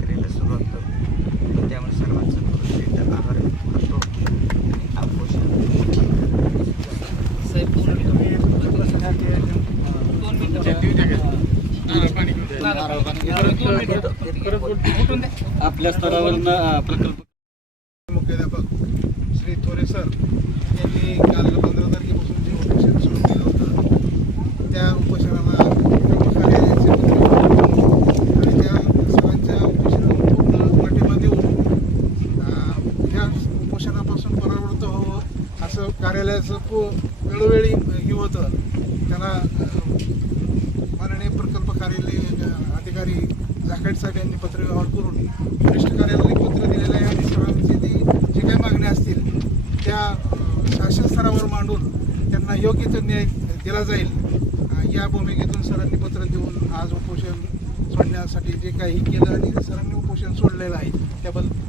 प्रक्रियेला सुरुवात करू. त्यामुळे सर्वांचं पुरस्कृत आभार व्यक्त करतो आणि उपोषण आपल्या स्तरावरनं प्रकल्प मुख्याध्यापक श्री थोरे सर यांनी काल 15 तारखेपासून जे उपोषण सुरू केलं होतं त्या उपोषणाला कार्यालयाचे आणि त्या सरांच्या उपोषणाला पूर्ण पाठिंबा देऊन ह्या उपोषणापासून परावृत्त व्हावं असं कार्यालयाचं वेळोवेळी हे होतं. त्याला माननीय प्रकल्प कार्यालय अधिकारी जाखड साहेब यांनी पत्रव्यवहार करून वरिष्ठ कार्यालयाला पत्र दिलेलं आहे आणि सरांची जी काही मागण्या असतील त्या शासन स्तरावर मांडून त्यांना योग्य तो न्याय दिला जाईल या भूमिकेतून सरांनी पत्र देऊन आज उपोषण सोडण्यासाठी जे काही केलं आणि सरांनी उपोषण सोडलेलं आहे त्याबद्दल